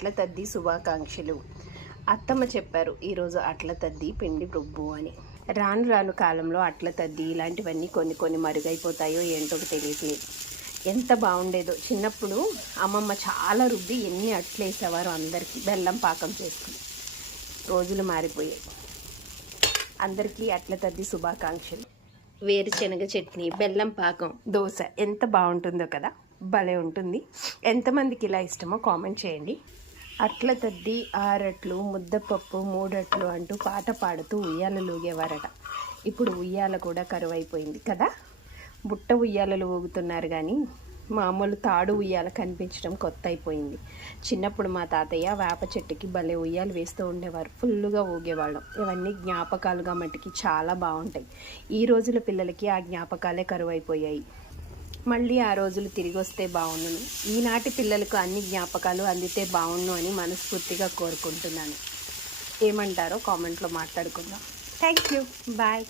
అట్ల తద్ది శుభాకాంక్షలు. అత్తమ్మ చెప్పారు ఈరోజు అట్ల తద్ది పిండి రుబ్బు అని. రాను రాను కాలంలో అట్ల తద్ది ఇలాంటివన్నీ కొన్ని కొన్ని మరుగైపోతాయో ఏంటో తెలియట్లేదు. ఎంత బాగుండేదో. చిన్నప్పుడు అమ్మమ్మ చాలా రుబ్బి ఎన్ని అట్లు వేసేవారు అందరికీ బెల్లం పాకం చేసుకుని రోజులు మారిపోయాయి. అందరికీ అట్ల తద్ది శుభాకాంక్షలు. వేరుశనగ చట్నీ బెల్లం పాకం దోశ ఎంత బాగుంటుందో కదా. భలే ఉంటుంది. ఎంతమందికి ఇలా ఇష్టమో కామెంట్ చేయండి. అట్ల తద్ది ఆరట్లు ముద్దపప్పు మూడట్లు అంటూ పాట పాడుతూ ఉయ్యాలలు ఊగేవారట ఇప్పుడు ఉయ్యాల కూడా కరువైపోయింది కదా? బుట్ట ఉయ్యాలలు ఊగుతున్నారు కానీ మామూలు తాడు ఉయ్యాల కనిపించడం కొత్త అయిపోయింది చిన్నప్పుడు మా తాతయ్య వేప చెట్టుకి భలే ఉయ్యాలు వేస్తూ ఉండేవారు. ఫుల్లుగా ఊగేవాళ్ళం. ఇవన్నీ జ్ఞాపకాలుగా మట్టుకి చాలా బాగుంటాయి ఈ రోజుల పిల్లలకి ఆ జ్ఞాపకాలే కరువైపోయాయి. మళ్ళీ ఆ రోజులు తిరిగి వస్తే బాగుండును. ఈనాటి పిల్లలకు అన్ని జ్ఞాపకాలు అందితే బాగుండు అని మనస్ఫూర్తిగా కోరుకుంటున్నాను. ఏమంటారో కామెంట్లో మాట్లాడుకుందాం. Thank you. బాయ్.